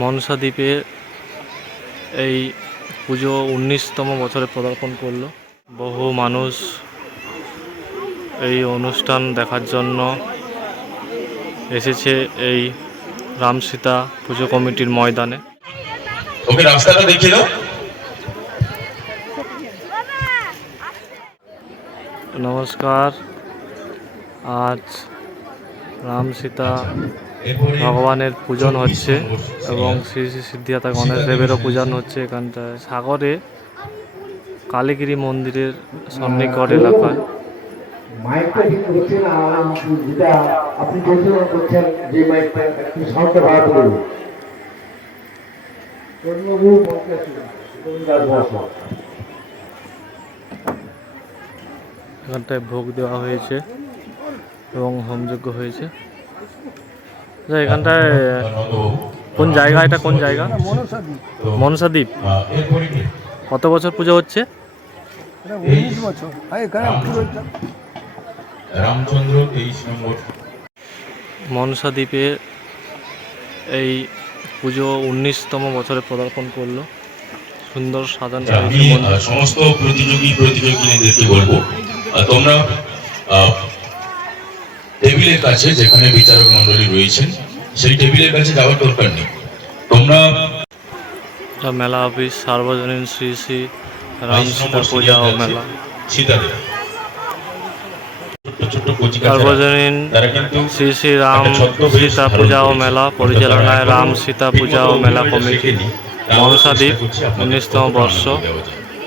মনসা দ্বীপে এই পুজো উনিশতম বছরে পদার্পণ করল। বহু মানুষ এই অনুষ্ঠান দেখার জন্য এসেছে এই রাম সীতা পুজো কমিটির ময়দানে। ওকে রাস্তাটা দেখিয়ে দাও। নমস্কার আজ রাম সীতা ভগবানের পূজন হচ্ছে এবং শ্রী শ্রী সিদ্ধিদাতা গণেশ দেবেরও পূজন হচ্ছে এখানটায়। সাগরে কালীগিরি মন্দিরের সন্নিকট এলাকায় মাইকটা যেটা আপনি করছেন যে মাইকটা একটু সাউন্ডটা। এখানটায় ভোগ দেওয়া হয়েছে এবং হোমযজ্ঞ হয়েছে। আচ্ছা, এখানটায় কোন জায়গা এটা কোন জায়গা? মনসা দ্বীপ কত বছর পুজো হচ্ছে? রামচন্দ্র তেইশ নম্বর মনসা দ্বীপে এই পুজো উনিশতম বছরে পদার্পণ করল। সুন্দর সাজানো। সমস্ত প্রতিযোগী প্রতিযোগিনীদেরকে বলব তোমরা টেবিলের কাছে যেখানে বিচারক মন্ডলী রয়েছেন সেই টেবিলের কাছে যাওয়ার দরকার নেই। তোমরা মেলা অফিস সার্বজনীন শ্রী শ্রী রাম সীতা পূজা ও মেলা। কচি সার্বজনীন শ্রী শ্রী রাম সীতা পূজা ও মেলা পরিচালনায় রাম সীতা পূজা ও মেলা কমিটি শেখেনি। তারাও মনসা চেষ্টা দ্বীপ করছে আপনাদের উনিশতম বর্ষ।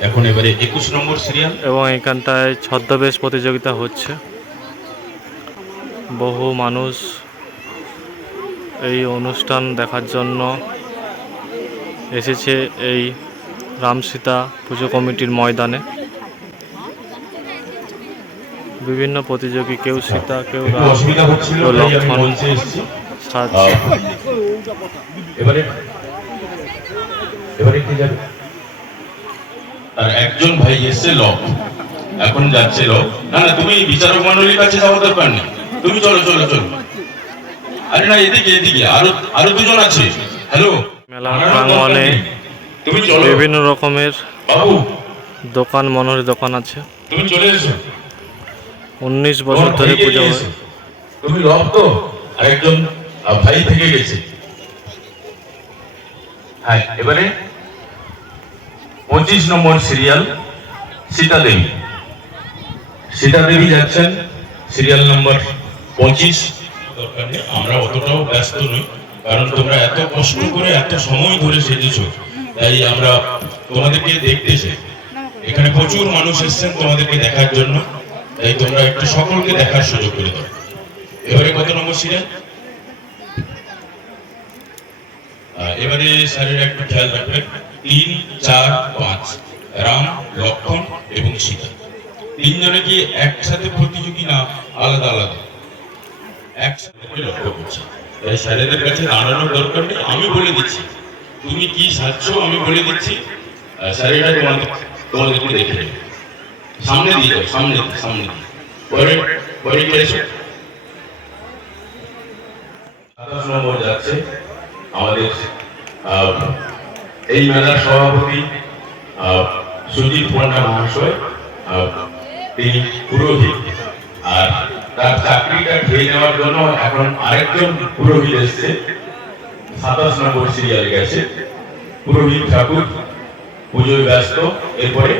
এখন এবারে একুশ নম্বর সিরিয়াল। এবং এখানটায় ছদ্মবেশ প্রতিযোগিতা হচ্ছে। বহু মানুষ এই অনুষ্ঠান দেখার জন্য এসেছে এই রামসীতা পুজো কমিটির ময়দানে। বিভিন্ন প্রতিযোগী কেউ সীতা কেউ রাম কেউ লক্ষণ এবারে এবারে যাবে? আর একজন ভাই এসছে লক। এখন যাচ্ছে লক। না না তুমি বিচারক মন্ডলীর কাছে যাওয়া দরকার নেই। তুমি চলো চলো চলো। আরে না এদিকে এদিকে। আরও আরও দুজন আছে। হ্যালো মেলার প্রাঙ্গণে তুমি চলো। বিভিন্ন রকমের বাবু। দোকান মনোহরি দোকান আছে। তুমি চলে এসো। উনিশ বছর ধরে পুজো হয়। তুমি লক তো আর ভাই থেকে গেছে। হ্যাঁ এবারে পঁচিশ নম্বর সিরিয়াল সীতা দেবী সীতা দেবী যাচ্ছেন সিরিয়াল নম্বর পঁচিশ দরকার, আমরা অতটাও ব্যস্ত নই, কারণ তোমরা এত কষ্ট করে এত সময় ধরে সেজেছো, তাই আমরা তোমাদেরকে দেখতে চাই। এখানে প্রচুর মানুষ এসেছেন তোমাদেরকে দেখার জন্য, তাই তোমরা একটু সকলকে দেখার সুযোগ করে দাও। এবারে কত নম্বর সিরিয়াল? এবারে স্যারের একটু খেয়াল রাখবেন। তিন, চার, পাঁচ। রাম, লক্ষণ এবং সীতা। তিনজনে কি একসাথে প্রতিযোগী না আলাদা আলাদা? একসাথে লক্ষ্য করছি। তাই স্যারেদের কাছে দাঁড়ানোর দরকার নেই, আমি বলে দিচ্ছি। তুমি কি সাজছো, আমি বলে দিচ্ছি। স্যারেরা তোমাদের তোমাদেরকে দেখে নেবে। সামনে দিয়ে যাও, সামনে সামনে দিয়ে। পরে পরে এসো? সাতাশ নম্বর যাচ্ছে। আমাদের এই মেলার সভাপতি পণ্ডা মহাশয় তিনি পুরোহিত। আর তার চাকরিটা খেয়ে নেওয়ার জন্য এখন আরেকজন পুরোহিত এসছে। সাতাশ নম্বর সিরিয়াল গেছে। পুরোহিত ঠাকুর, পুজোয় ব্যস্ত, এরপরে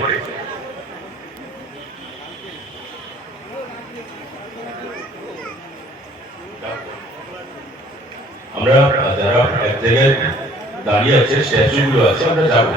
আমরা যারা এক জায়গায় দাঁড়িয়ে আছে স্ট্যাচু গুলো আছে, আমরা যাব।